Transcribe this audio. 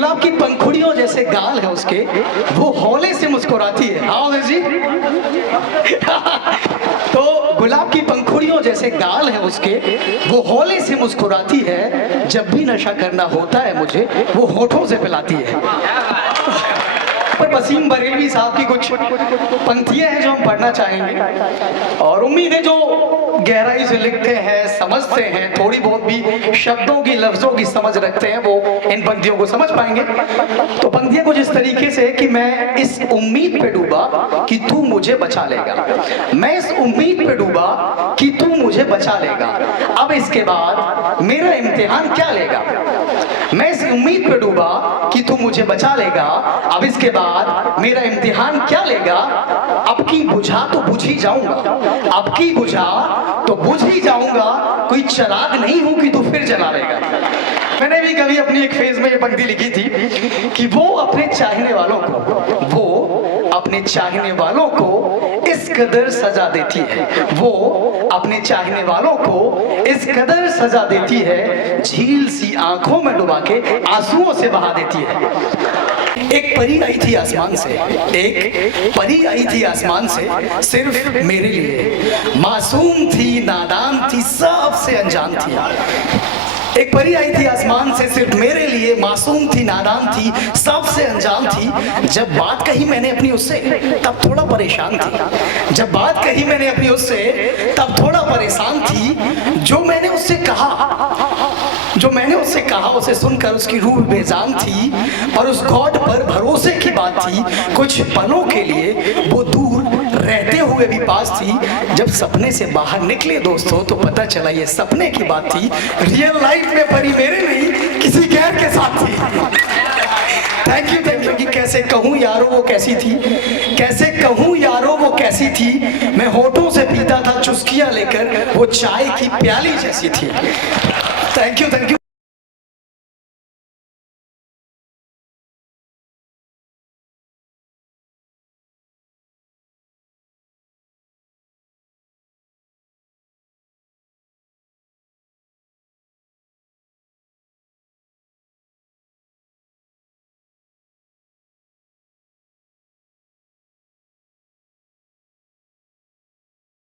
गुलाब की पंखुड़ियों जैसे गाल है उसके, वो हौले से मुस्कुराती है। हाँ जी तो गुलाब की पंखुड़ियों जैसे गाल है उसके, वो हौले से मुस्कुराती है। जब भी नशा करना होता है मुझे, वो होठों से पिलाती है। पर वसीम बरेलवी साहब की कुछ पंक्तियां हैं जो हम पढ़ना चाहेंगे, और उम्मीद है जो गहराई से लिखते हैं, समझते हैं, थोड़ी बहुत भी शब्दों की, लफ्जों की समझ रखते हैं, वो इन पंक्तियों को समझ पाएंगे। तो पंक्तियां कुछ इस तरीके से कि मैं इस उम्मीद पे डूबा कि तू मुझे बचा लेगा, मैं इस उम्मीद पे डूबा कि तू मुझे बचा लेगा, अब इसके बाद मेरा इम्तिहान क्या लेगा। मैं इस उम्मीद पे डूबा कि तू मुझे बचा लेगा, अब इसके बाद मेरा इम्तिहान क्या लेगा। अब की बुझा तो बुझ ही जाऊंगा, अब की बुझा तो बुझ ही जाऊंगा, कोई चिराग नहीं हूं कि तू फिर जला लेगा। मैंने भी कभी अपनी एक फेज में ये पंक्ति लिखी थी कि वो अपने चाहने वालों को इस कदर सजा देती है, वो अपने चाहने वालों को इस कदर सजा देती है, झील सी आंखों में डुबा के आंसुओं से बहा देती है। एक परी आई थी आसमान से, एक परी आई थी आसमान से, सिर्फ मेरे लिए। मासूम थी, नादान थी, सबसे अनजान थी। एक परी आई थी आसमान से सिर्फ मेरे लिए, मासूम थी, नादान थी, सबसे अनजान थी। जब बात कही मैंने अपनी उससे, तब थोड़ा परेशान थी। जब बात कही मैंने अपनी उससे, तब थोड़ा परेशान थी। जो मैंने उससे कहा उसे सुनकर उसकी रूह बेजान थी, और उस गॉड पर भरोसे की बात थी। कुछ पलों के लिए वो दूर रहते हुए भी पास थी। जब सपने से बाहर निकले दोस्तों, तो पता चला ये सपने की बात थी। रियल लाइफ में परी मेरे नहीं, किसी गैर के साथ थी। थैंक यू कि कैसे कहूँ यारो वो कैसी थी, कैसे कहूँ यारो वो कैसी थी। मैं होठों से पीता था चुस्कियां लेकर, वो चाय की प्याली जैसी थी। Thank you